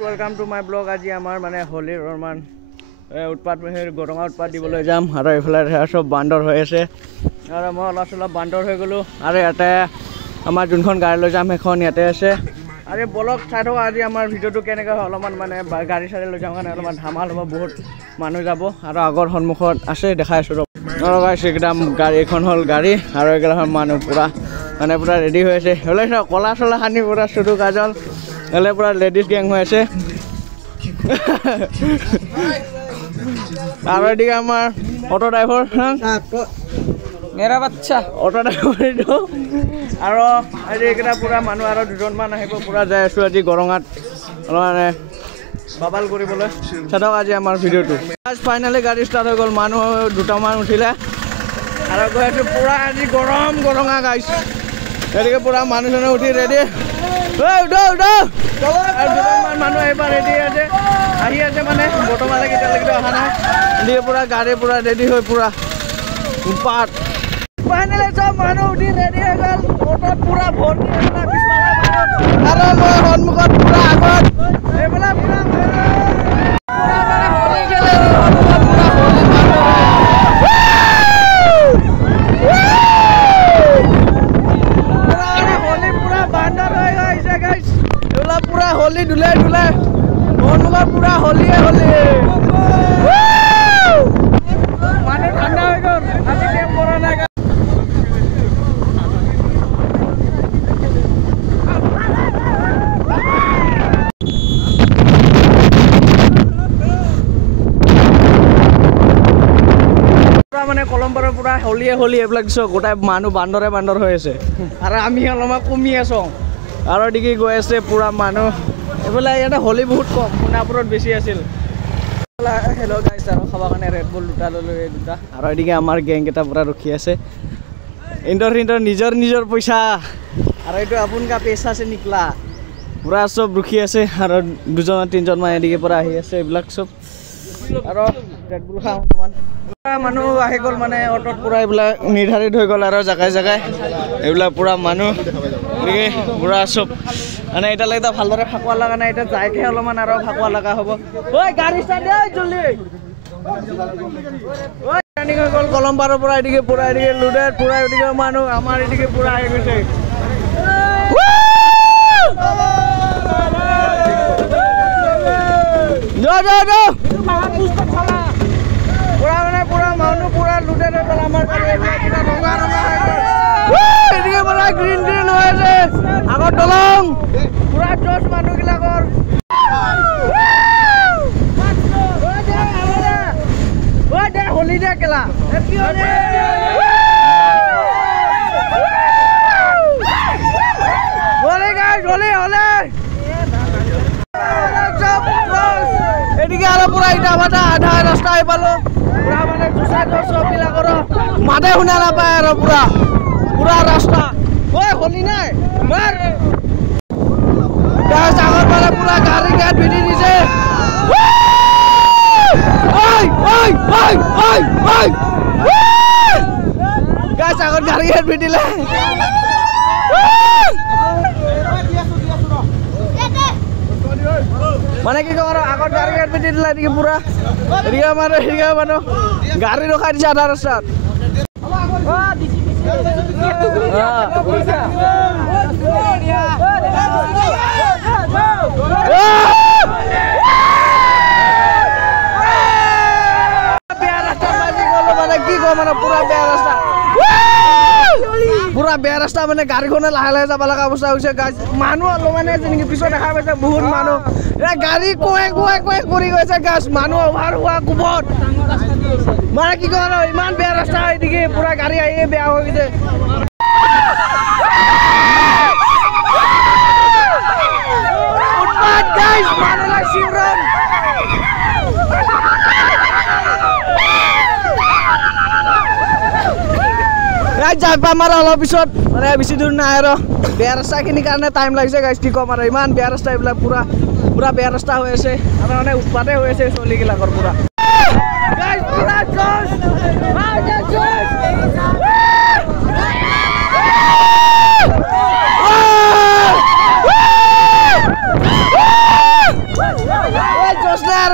Welcome to my blog. আজি আমাৰ মানে হোলীৰ অলপমান উৎপাত গৰঙা উৎপাত দিবলৈ যাম আৰু এইফালে সব বান্দৰ হৈ আছে আৰু মই অলপ বান্দৰ হৈ গ'লো আৰু ইয়াতে আমাৰ যোনখন গাড়ী লৈ যাম সেইখন ইয়াতে আছে আৰু ব্লগ চাই থকা আজি আমাৰ ভিডিঅ'টো কেনেকৈ হয় অলপমান মানে গাড়ী চাড়ী লৈ যাম কাৰণে অলপমান ধামাল হ'ব বহুত মানুহ যাব আৰু আগৰ সন্মুখত আছে দেখাই আছোঁ আৰু গাইছ একদম গাড়ী এখন হ'ল গাড়ী আৰু এইগিলা মানুহ পুৰা মানে পুৰা ৰেডি হৈ আছে হ'লে কলা চলা সানি পুৰা চুটু কাজল হ'লে পুৰা লেডিজ গেং হৈ আছে আৰু এদিকে আমাৰ অটো ড্ৰাইভাৰ মেৰা বাচ্চা অটো ড্ৰাইভাৰ এইটো আৰু আজি এইকেইটা পুৰা মানুহ আৰু দুজনমান আহিব পুৰা যাই আছোঁ আজি গৰঙাত মানে বাবাল কৰিবলৈ চাওক আজি আমাৰ ভিডিঅ'টো ফাইনেলি গাড়ী ষ্টাৰ্ট হৈ গ'ল মানুহ দুটামান উঠিলে আৰু গৈ আছোঁ পুৰা আজি গৰম গৰঙা গাইছ গতিকে পুৰা মানুহজনে উঠি ৰেডি আৰু দুজনমান মানুহ আহিব ৰেডি আছে আহি আছে মানে বৰ্তমানলৈকে এতিয়ালৈকে অহা নাই গতিকে পুৰা গাড়ী পুৰা ৰেডি হৈ পুৰা উৎপাত ফাইনেলি চব মানুহ উঠি ৰেডি হৈ গ'ল অটোত পুৰা ভৰ্তি আৰু মই সন্মুখত পুৰা আগত এইফালে পুৰা होली दुले दुले सन्मुखत पूरा होलिए होली माने ठंडा हो गल आज केम परा ना पूरा माने कलम्बर पूरा होलिए होली एबला किस गोटाय मानु बांदरे बांदर হৈ আছে আৰু আমি অলমা কমি আছো আৰু দিকে গৈ আছে পুৰা মানুহ এফালে ইয়াতে হোলি বহুত কম সোণাপুৰত বেছি আছিল হেল্ল' গাইছ আৰু খাবৰ কাৰণে ৰেড বুল দুটা ল'লোঁ এই দুটা আৰু এদিকে আমাৰ গেং কেইটা পুৰা ৰখি আছে ইণ্টৰ নিজৰ পইচা আৰু এইটো আপোনকা পেচা আছে নিকলা পুৰা চব ৰখি আছে আৰু দুজন তিনিজনমান এদিকে পৰা আহি আছে এইবিলাক চব আৰু ৰেড বুল খাওঁ অকণমান মানুহ আহি গ'ল মানে অটোত পুৰা এইবিলাক নিৰ্ধাৰিত হৈ গ'ল আৰু জাগাই জাগাই এইবিলাক পুৰা মানুহ গতিকে পুৰা চব মানে এতিয়ালৈকে ভালদৰে ফাকুৱা লগা নাই এতিয়া যাইহে অলপমান আৰু ফাকুৱা লগা হ'ব ঐ গাড়ী ষ্টাৰ্ট দে জলদি ঐ ৰানিং হৈ গ'ল কলম্বাৰৰ পৰা এদিকে পুৰা এদিকে লুডেড পুৰা এদিকে মানুহ আমাৰ এদিকে পুৰা আহি গৈছে পুৰা মানে পুৰা মানুহ পুৰা লুডেড হৈ গ'ল আমাৰ ৰঙা ৰঙা হৈ গ'ল এদিকে পুৰা গ্ৰীণ গ্ৰীণ হৈ আছে আগত দলং পুৰা জছ মানুহবিলাকৰ হোলী দে কেলা এদিকে আৰু পুৰা ইটা ভাটা আধা ৰাস্তা আহি পালো পুৰা মানে জোচা জছবিলাকৰ মাতে শুনা নাপায় আৰু পুৰা পুৰা ৰাস্তা ঐ হোলী নাই মাৰ আগৰ পৰা পুৰা গাড়ী গাত ভিজি দিছে গাছ আগত গাড়ী গাত ভিজিলে মানে কি কম আগত গাড়ী গাত ভিজি দিলে এদিকে পুৰা এদিকে মানুহ গাড়ী ৰখাই দিছে আধা ৰাস্তাত পুৰা বেয়া ৰাস্তা মানে গাড়ীখনে লাহে লাহে যাব লগা অৱস্থা হৈছে গাছ মানুহ অলপমানে যেনেকে পিছত দেখা পাইছে বহুত মানুহ গাড়ী কোৱাই কৰি গৈছে গাছ মানুহ অভাৰ হোৱা কোবত মানে কি কয় ইমান বেয়া ৰাস্তা এদিকে পুৰা গাড়ী আহিয়ে বেয়া হৈ গৈছে যাই পাম আৰু অলপ পিছত মানে বেছি দূৰ নাই আৰু বেয়া ৰাস্তাখিনিৰ কাৰণে টাইম লাগিছে গাইছ কি ক'ম আৰু ইমান বেয়া ৰাস্তা এইবিলাক পুৰা বেয়া ৰাস্তা হৈ আছে আৰু মানে উৎপাতে হৈ আছে চলিগিলাকৰ পুৰা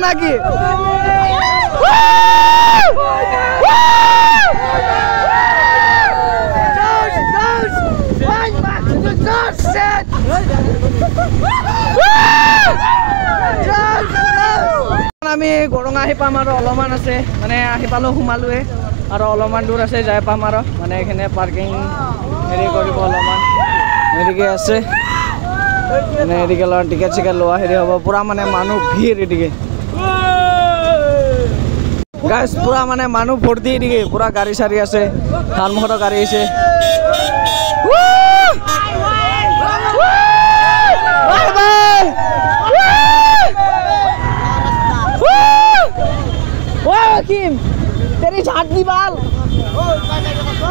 নাকি আমি গৰঙা আহি পাম আৰু অলপমান আছে মানে আহি পালোঁ সোমালোৱে আৰু অলপমান দূৰ আছে যাই পাম আৰু মানে এইখিনি পাৰ্কিং হেৰি কৰিব অলপমান হেৰিকে আছে মানে এদিকে টিকেট চিকেট লোৱা হেৰি হ'ব পুৰা মানে মানুহ ভিৰ এদিকে গাইজ পুৰা মানে মানুহ ভৰ্তি এদিকে পুৰা গাড়ী চাৰি আছে সন্মুখতো গাড়ী আছে तेरी झाटनी बाल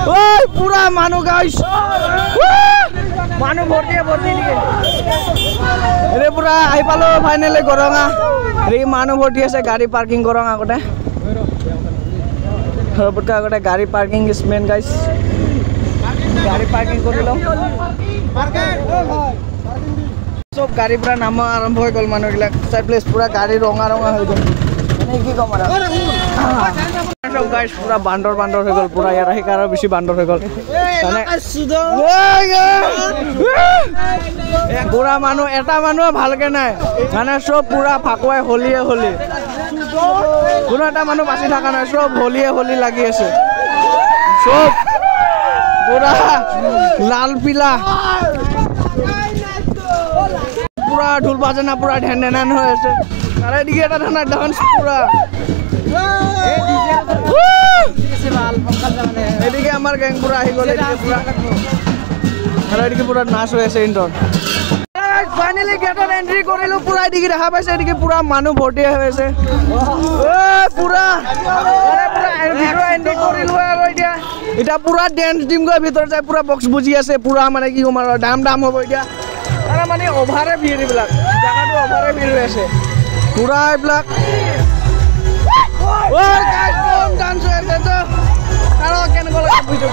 ओए पूरा मानो गाइस मानो भर्ती दिके अरे पूरा आइ पालो फाइनली गरङा रे मानो भर्ती আছে गाड़ी पार्किंग गरङा আগতে হৰপটকা আগতে गाड़ी पार्किंग इज मेन गाइस गाड़ी पार्किंग কৰিলো सब गाड़ी पूरा नाम आरम्भ হৈ গল মানুহবিলাক চাই প্লেস पूरा गाड़ी ৰঙা ৰঙা হৈ গল কি কম আৰু সব গাইস পুৰা বান্দৰ বান্দৰ হৈ গল পুৰা ইয়াৰ হিকাৰ বেছি বান্দৰ হৈ গল মানে পুৰা মানুহ এটা মানুহ ভালকে নাই মানে সব পুৰা ফাকুৱাই হলিয়ে হলি কোনো এটা মানুহ বাছি থাকা নাই সব হলিয়ে হলি লাগি আছে সব পুরা লাল পিলা পুরা ঢোল বাজনা পুরা ঢেনঢেনান হৈ আছে আরে দিকে এটা ঠান্ডা ডান্স পুরা এদিকে আমার গ্যাং পুরা আহি গল এদিকে পুরা আর এদিকে পুরা নাচ হৈ আছে ইন্টর ফাইনালি গেটত এন্ট্রি কৰিলো পুৰা এদিকে দেখা পাইছে এদিকে পুৰা মানুহ ভৰ্তি হৈ আছে ওই পুৰা আৰে পুৰা ভিডিও এন্ট্ৰি কৰিলো আৰু এতিয়া পুৰা ড্যান্স টিম গৈ ভিতৰ যায় পুৰা বক্স বুজি আছে পুৰা মানে কি কম আৰু দাম দাম হ'ব এতিয়া আৰু মানে ওভাৰে ভিৰ এইবিলাক জাগাটো ওভাৰে ভিৰ হৈ আছে পুৰা এইবিলাক ওই গাইস বম ডান্স হৈ আছে তো আৰু কেনেকৈ লাগে বুঝো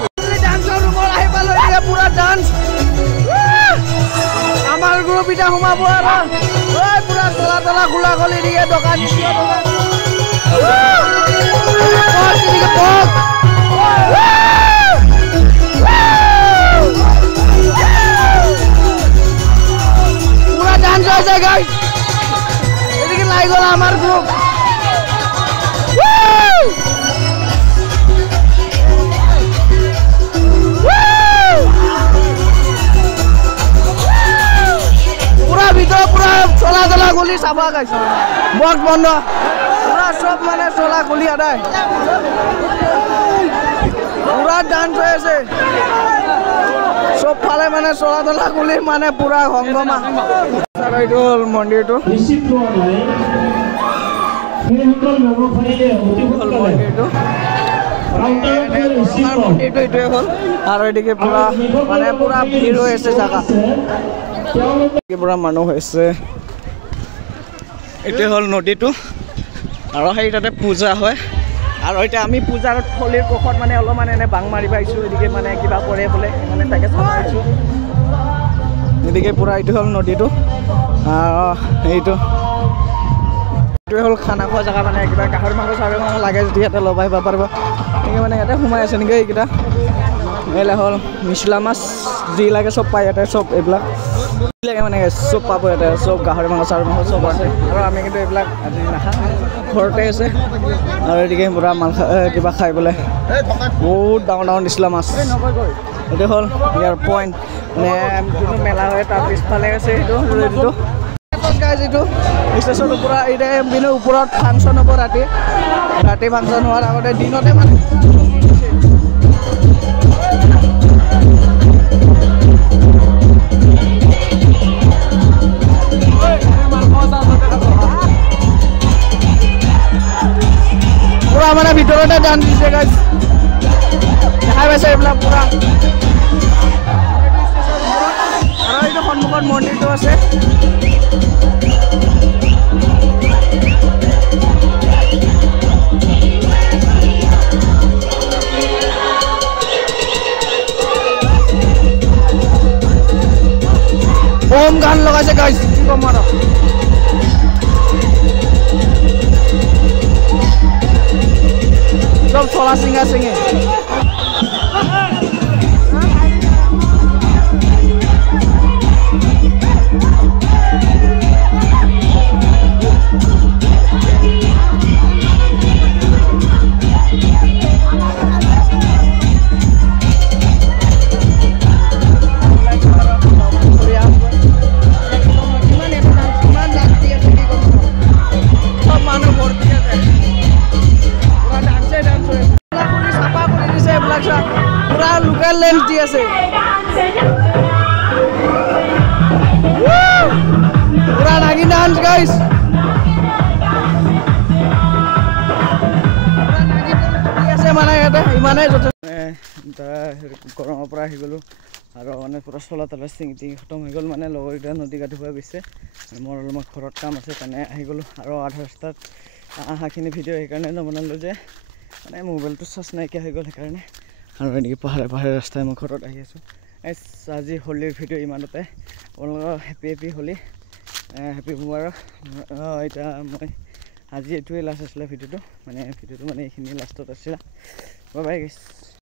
ডান্সৰ ৰুমৰ আহি পালো এতিয়া পুৰা ডান্স আমাৰ গ্ৰুপ এটা সোমাব আৰু ওই পুৰা তলা তলা খোলা খলি দিয়ে দোকান দিয়ে দোকান দিকে পক পুরা ডান্স হয়েছে গাইস এদিকে লাই গেল আমার গ্রুপ পুরা ভিতর পুরা চলা চলা গলি চাবা গাইস বক্স বন্ধ পুরা সব মানে চলা গলি আদায় পুরা ডান্স হয়েছে সব ফালে মানে চলা চলা গলি মানে পুরা হংগমা এইটো হল মন্দিৰটো এইটোৱে হল আৰু এদিকে পুৰা মানে পুৰা ভিৰ হৈ আছে জাগা পুৰা মানুহ হৈছে এইটোৱে হল নদীটো আৰু সেই তাতে পূজা হয় আৰু এতিয়া আমি পূজাৰ থলীৰ কাষত মানে অলপমান এনে বাং মাৰিব আহিছোঁ এদিকে মানে কিবা কৰে বোলে মানে তাকে চাব আহিছোঁ এদিকে পুৰা এইটো হ'ল নদীটো এইটোৱে হ'ল খানা খোৱা জেগা মানে কিবা গাহৰি মাংস চাহৰি মাংস লাগে যদি ইয়াতে ল'ব আহিব পাৰিব এনেকৈ মানে ইয়াতে সোমাই আছে নেকি এইকেইটা এইবিলাক হ'ল মিছলা মাছ যি লাগে চব পায় ইয়াতে চব এইবিলাক লাগে মানে চব পাব ইয়াতে চব গাহৰি মাংস চাহৰি মাংস চব আছে আৰু আমি কিন্তু এইবিলাক আজি নাখাওঁ ঘৰতে আছে আৰু এদিকে পুৰা মাল কিবা খাই বোলে বহুত ডাঙৰ ডাঙৰ নিচলা মাছ এইটো হ'ল ইয়াৰ পইণ্ট মানে যোনটো মেলা হয় তাৰ পিছফালে আছে সেইটো ৰেডিটো গাইজ এইটো ষ্টেচনৰ পৰা এতিয়া দিনৰ ওপৰত ফাংচন হ'ব ৰাতি ফাংচন হোৱাৰ আগতে দিনতে মানে পুৰা মানে ভিতৰতে ডান্স দিছে গাইজ দেখাই পাইছে এইবিলাক পুৰা আৰু এইটো সন্মুখত মন্দিৰটো আছে ওম গান লগাইছে গাইজ কি কম আৰু লেহেঙ্গা চেঙে পুৰা লোকেল লেন্স দি আছে পুৰা নাগি ডান্স গাইস মানে ইয়াতে ইমানেই গৰমৰ পৰা আহি গ'লোঁ আৰু মানে পুৰা চলা তলা চিঙি খতম হৈ গ'ল মানে লগৰকেইটা নদী গা ধুব গৈছে মোৰ অলপমান ঘৰত কাম আছে কাৰণে আহি গ'লোঁ আৰু আধা ৰাস্তাত আহাখিনি ভিডিঅ' সেইকাৰণে নবনালোঁ যে মানে মোবাইলটো চাৰ্জ নাইকিয়া হৈ গ'ল সেইকাৰণে আৰু এনেকৈ পাহাৰে ৰাস্তাই মই ঘৰত আহি আছোঁ আজি হোলীৰ ভিডিঅ' ইমানতে আপোনালোকৰ হেপী হোলী হেপী মুবাৰক এতিয়া মই আজি এইটোৱে লাষ্ট আছিলে ভিডিঅ'টো মানে এইখিনি লাষ্টত আছিলে বাই বাই গাইছ